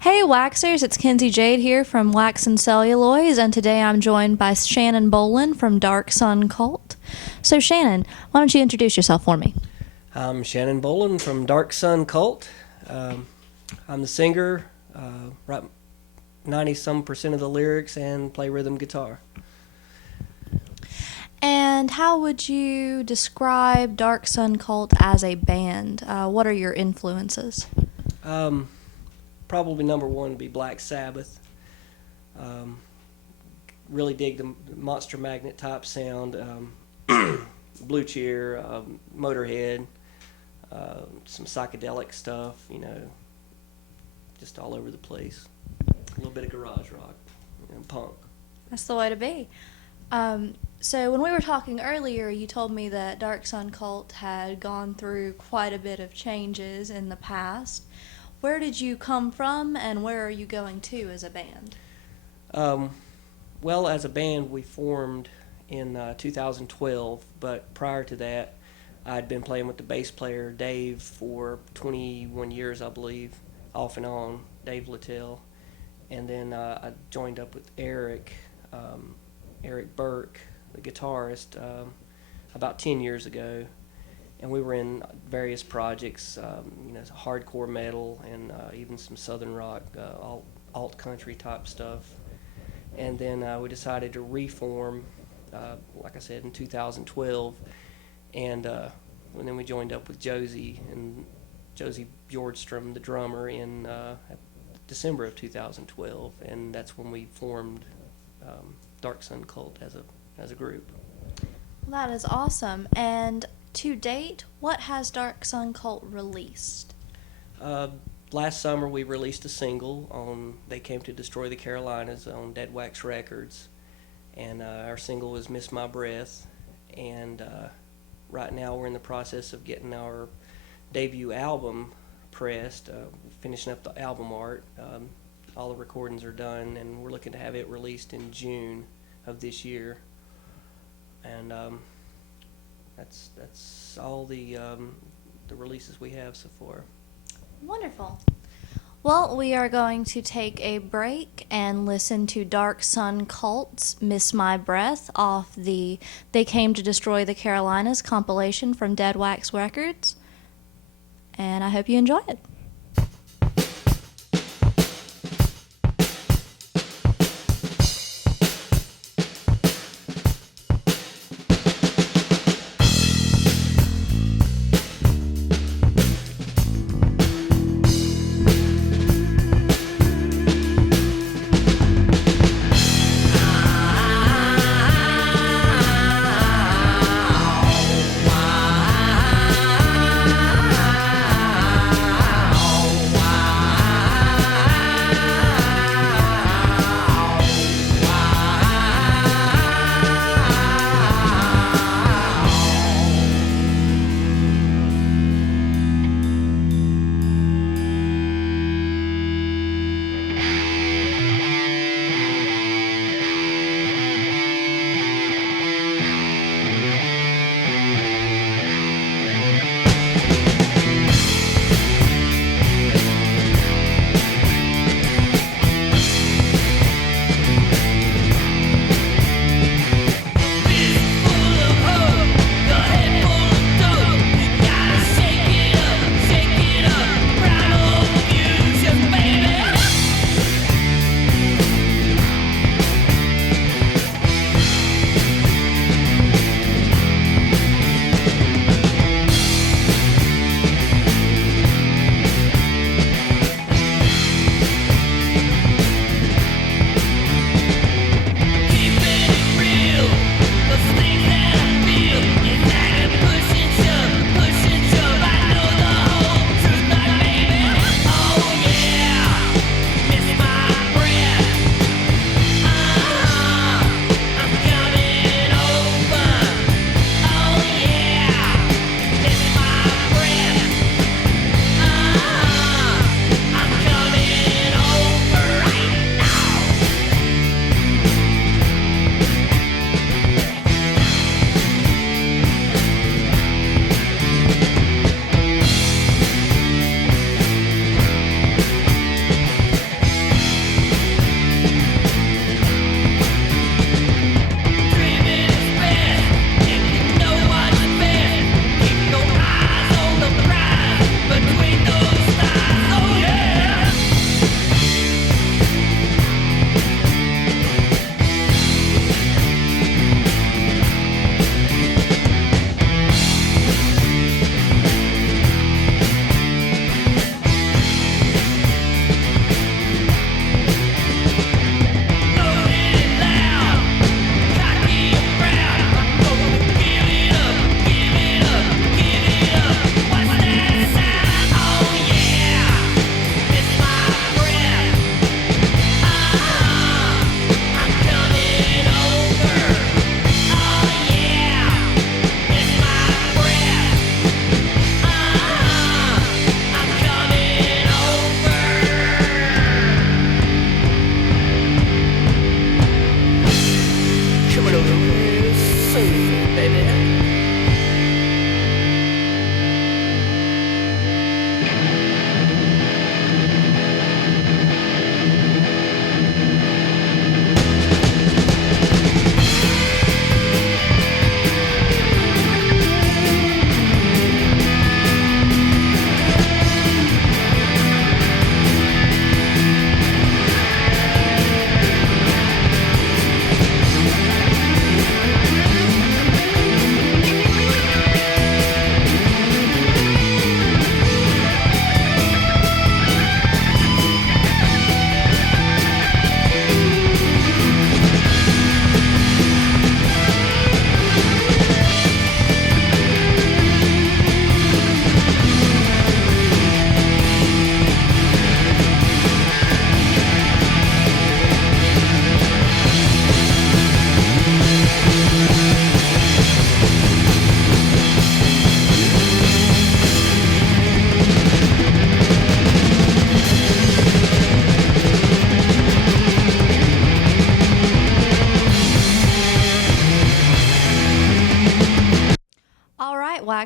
Hey Waxers, it's Kenzie Jade here from Wax and Celluloids, and today I'm joined by Shannon Bowlin from Sun Kult. So Shannon, why don't you introduce yourself for me? I'm Shannon Bowlin from Sun Kult. I'm the singer, write 90-some% of the lyrics, and play rhythm guitar. And how would you describe Sun Kult as a band? What are your influences? Probably number one would be Black Sabbath. Really dig the Monster Magnet type sound, Blue Cheer, Motorhead, some psychedelic stuff, just all over the place. A little bit of garage rock, punk. That's the way to be. So when we were talking earlier, you told me that Sun Kult had gone through quite a bit of changes in the past. Where did you come from, and where are you going to as a band? Well, as a band, we formed in 2012, but prior to that, I'd been playing with the bass player, Dave, for 21 years, I believe, off and on, Dave Littell. And then I joined up with Eric Burke, the guitarist, about 10 years ago. And we were in various projects, hardcore metal and even some southern rock, alt country type stuff. And then we decided to reform, like I said, in 2012. And then we joined up with Josie Bjordstrom, the drummer, in December of 2012. And that's when we formed Sun Kult as a group. That is awesome. And to date, what has Sun Kult released? Last summer we released a single on They Came to Destroy the Carolinas on Dead Wax Records, and our single was Miss My Breath. And right now we're in the process of getting our debut album pressed, finishing up the album art. All the recordings are done, and we're looking to have it released in June of this year. And that's all the releases we have so far. Wonderful. Well, we are going to take a break and listen to Sun Cult's Miss My Breath off the They Came to Destroy the Carolinas compilation from Dead Wax Records. And I hope you enjoy it.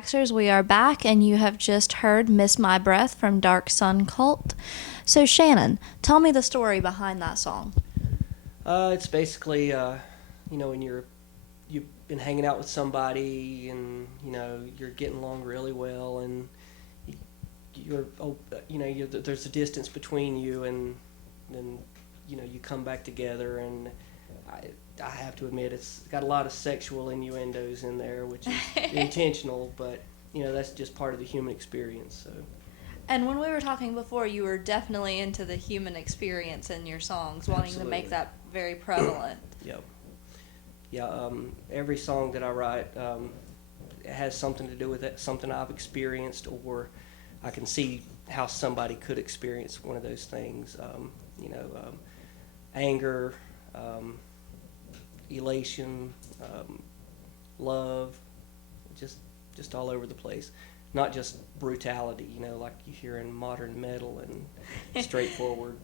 Waxers, we are back, and you have just heard Miss My Breath from Dark Sun Cult. So, Shannon, tell me the story behind that song. It's basically, when you've been hanging out with somebody and, you're getting along really well and there's a distance between you and then, you come back together and I have to admit it's got a lot of sexual innuendos in there, which is intentional, but, that's just part of the human experience, so. And when we were talking before, you were definitely into the human experience in your songs, wanting Absolutely. to make that very prevalent. Yep. Yeah, every song that I write it has something to do with it, something I've experienced, or I can see how somebody could experience one of those things. Anger, elation, love, just all over the place. Not just brutality, like you hear in modern metal and straightforward,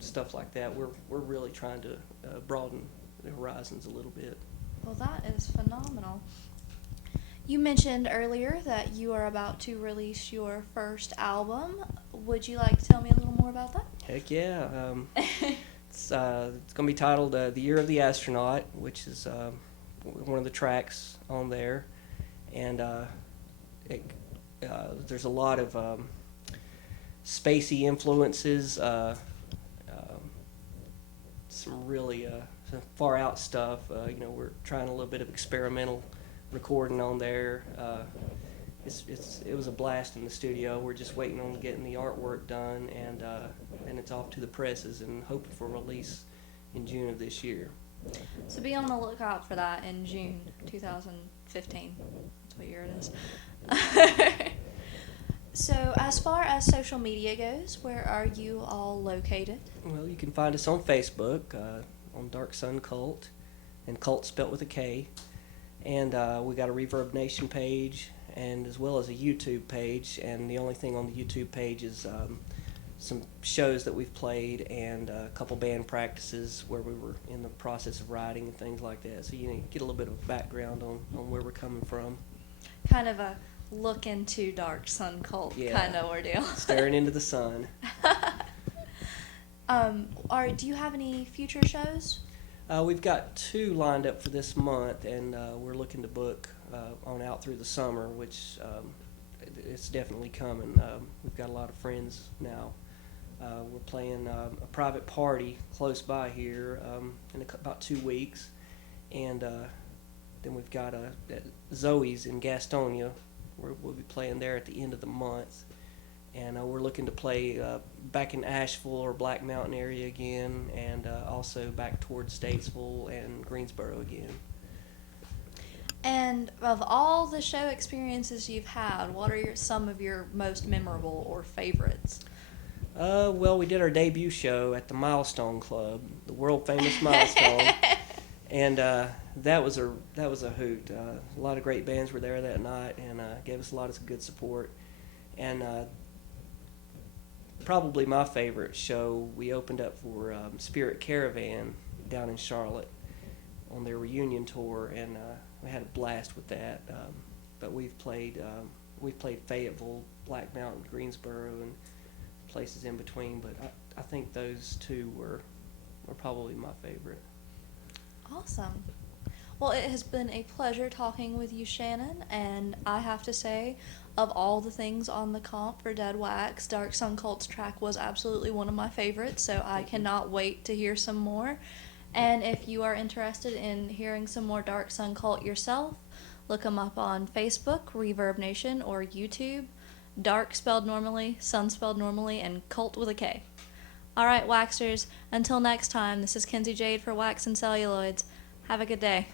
stuff like that. We're really trying to broaden the horizons a little bit. Well, that is phenomenal. You mentioned earlier that you are about to release your first album. Would you like to tell me a little more about that? Heck yeah. It's going to be titled The Year of the Astronaut, which is one of the tracks on there. And there's a lot of spacey influences, some really some far out stuff. We're trying a little bit of experimental recording on there. It was a blast in the studio. We're just waiting on getting the artwork done, and it's off to the presses and hoping for release in June of this year. So be on the lookout for that in June 2015. That's what year it is. So as far as social media goes, where are you all located? Well, you can find us on Facebook, on Dark Sun Cult, and Cult spelt with a K. And we got a Reverb Nation page, and as well as a YouTube page. And the only thing on the YouTube page is some shows that we've played and a couple band practices where we were in the process of writing and things like that. So you get a little bit of background on where we're coming from. Kind of a look into Dark Sun Cult kind of ordeal. Staring into the sun. Do you have any future shows? We've got 2 lined up for this month, and we're looking to book on out through the summer, which it's definitely coming. We've got a lot of friends now. We're playing a private party close by here in about 2 weeks, and then we've got Zoe's in Gastonia. We'll be playing there at the end of the month, and we're looking to play back in Asheville or Black Mountain area again, and also back towards Statesville and Greensboro again. And of all the show experiences you've had, what are some of your most memorable or favorites? Well, we did our debut show at the Milestone Club, the world famous Milestone, and that was a hoot. A lot of great bands were there that night, and gave us a lot of good support. And probably my favorite show, we opened up for Spirit Caravan down in Charlotte on their reunion tour, and we had a blast with that. But we've played Fayetteville, Black Mountain, Greensboro, and places in between. But I think those 2 were probably my favorite. Awesome. Well, it has been a pleasure talking with you, Shannon, and I have to say, of all the things on the comp for Dead Wax, Dark Sun Cult's track was absolutely one of my favorites, so I cannot wait to hear some more. And if you are interested in hearing some more Dark Sun Cult yourself, look them up on Facebook, Reverb Nation, or YouTube. Dark spelled normally, Sun spelled normally, and Cult with a K. Alright, Waxers, until next time, this is Kenzie Jade for Wax and Celluloids. Have a good day.